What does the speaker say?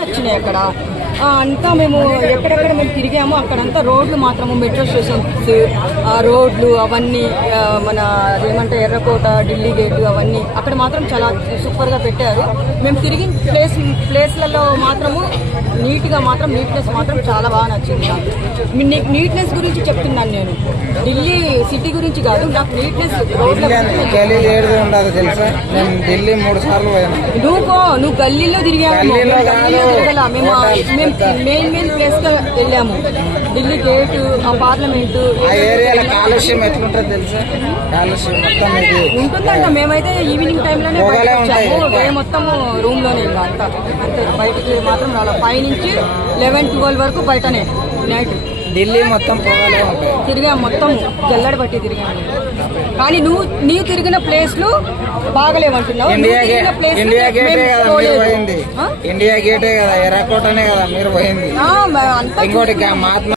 వచ్చినాయి అక్కడ అంతా మేము ఎక్కడెక్కడ మేము తిరిగాము. అక్కడంతా రోడ్లు మాత్రము మెట్రో స్టేషన్స్ రోడ్లు అవన్నీ మన అదేమంటే ఎర్రకోట ఢిల్లీ గేట్ అవన్నీ అక్కడ మాత్రం చాలా సూపర్గా పెట్టారు. మేము తిరిగిన ప్లేస్లలో మాత్రము నీట్నెస్ మాత్రం చాలా బాగా నచ్చింది నాకు. నీకు నీట్నెస్ గురించి చెప్తున్నాను నేను, ఢిల్లీ సిటీ గురించి కాదు, నాకు నీట్నెస్ ఢిల్లీ 3 సార్లు నువ్వు గల్లీలో తిరిగాము. మేము మెయిన్ ప్లేస్ గా వెళ్ళాము. ఢిల్లీ గేట్, ఆ పార్లమెంటు కాలుష్యం ఎట్లుంటుంది తెలుసా? కాలుష్యం ఉంటుందంట. మేమైతే ఈవినింగ్ టైంలోనే మొత్తం రూమ్ లోనే వెళ్ళాం. అంతే బయటికి మాత్రం రాలేదు. 5 నుంచి 11-12 వరకు బయటనే నైట్. ఢిల్లీ మొత్తం తిరిగాం, మొత్తం జల్లడి బట్టి తిరిగాము. కానీ నీవు తిరిగిన ప్లేస్లు బాగలేవంటున్నావు. ఇండియా గేటే కదా, ఎర్రకోటనే కదా మీరు పోయింది. అంతా ఇంకోటి మహాత్మా